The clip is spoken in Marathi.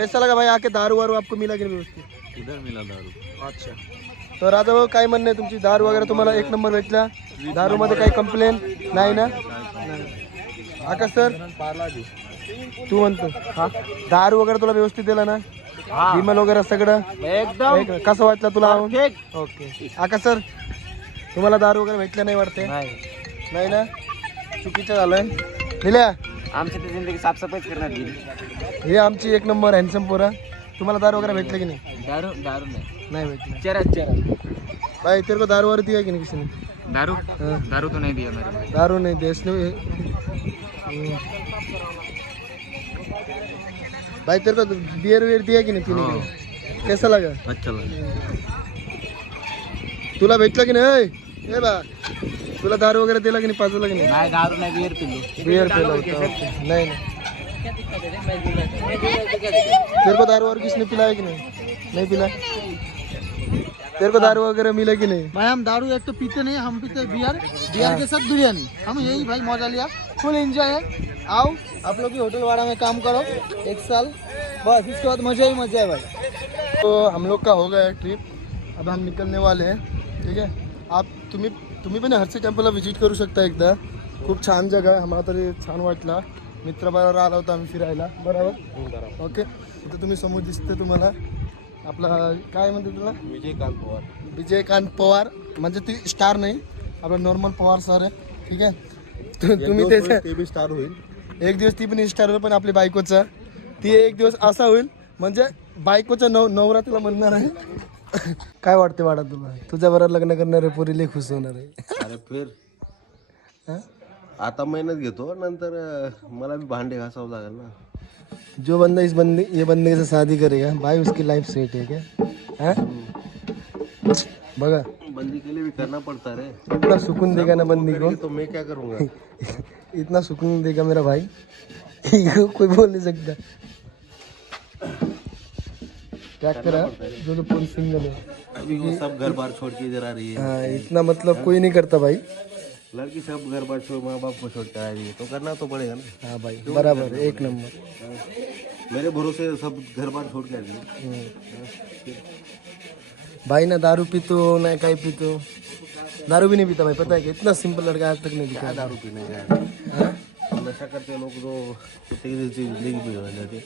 कैसा लगा भाई आके? दारू वारू आपको मिला की नाही व्यवस्थित? इधर मिला दारू. अच्छा. तर राजा भाऊ काय म्हणणं आहे तुमची? दारू वगैरे तुम्हाला एक नंबर भेटला? दारू मध्ये काही कंप्लेन नाही ना? आकाश सर तू म्हणतो हा दारू वगैरे तुला व्यवस्थित दिला ना? विमल वगैरे सगळं एकदम कसं वाटलं तुला? परफेक्ट. ओके. आकाश सर तुम्हाला दारू वगैरे भेटलं नाही वाटते? नाही ना? चुकीचं झालंय. दिल्या आमची तर जिंदगी साफसफाईच करण्यात गेली. हे आमची एक नंबर हँडसम पोरा. तुम्हाला दारू वगैरे भेटलं की नाही? दारू दारू नाही, नाही भेटलं. चरा. भाई तेरे को दारू वारू दिया कि नहीं किसी ने? दारू हाँ. दारू तो नहीं दिया मेरे भाई. दारू नहीं दिया इसने. भाई तेरे को बियर वियर दिया कि नहीं पीने के लिए? कैसा लगा? अच्छा लगा. तुला भेटलं की नाही? ए बा तुला दारू वगैरे दिला की नाही? पाजलं की नाही? नाही दारू नाही, बियर पिलो. बियर पिला होता. नहीं नहीं. तेरे को दारू वारू किसने पिलाया कि नहीं पिला? तेरे को दारू वगैरह मिला कि नहीं? भाई हम दारू एक तो पीते नहीं, हम पीते बियर के साथ बिरयानी. हम यही भाई मजा लिया, फुल एंजॉय है. आओ आप लोग भी होटल वाड़ा में काम करो 1 साल, बस इसके बाद मजा ही मजा है भाई. तो हम लोग का हो गया ट्रिप. अब हम निकलने वाले हैं. ठीक है. आप तुम्ही पण हर्षी टेम्पलला विजिट करू शकता एकदा. खूप छान जगा आहे. आम्हाला तरी छान वाटला. मित्राबरोबर आला होता आम्ही फिरायला. बरोबर ओके. इथं तुम्ही समोर दिसते तुम्हाला आपला काय म्हणते तुला? विजयकांत पवार. म्हणजे ती स्टार नाही, आपला नॉर्मल पवार सर आहे. ठीक आहे. तुम्ही ते बी स्टार होईल एक दिवस. ती पण स्टार होईल, पण आपली बायकोचा ती एक दिवस असा होईल म्हणजे बायकोचा नवरा तिला म्हणणार आहे. काय वाटते वाडा तुला? तुझ्या बरोबर लग्न करणारे पोरी लय खुश होणार आहे. अरे फिर हा? आता मेहनत घेतो, नंतर मला भी भांडे घासावं लागेल ना. जो बंदा ये बंदे से शादी करेगा भाई उसकी लाइफ सेट है क्या? हाँ? बगा बंदी के लिए भी करना पड़ता रे. इतना सुकून देगा ना बंदी को. तो मैं क्या करूँगा. इतना सुकून देगा मेरा भाई. कोई बोल नहीं सकता. क्या करा जो पूरी सिंगल है. अभी वो सब घर बार छोड़ के इधर आ रही है. हाँ इतना मतलब कोई नहीं करता भाई. लड़की सब घर बार छोड़ माँ बाप को छोड़ कर आ रही है, तो करना तो पड़ेगा ना. हाँ भाई बराबर है. एक नंबर. मेरे भरोसे सब घर बार छोड़ के आ रही है. भाई ना दारू पीतो ना कहीं पीतो. दारू भी नहीं पीता भाई. पता है कि इतना सिंपल लड़का आज तक नहीं पीता. दारू पीने का हाँ? नशा करते लोग तो कुत्ते की जैसी जिंदगी भी हो जाती है.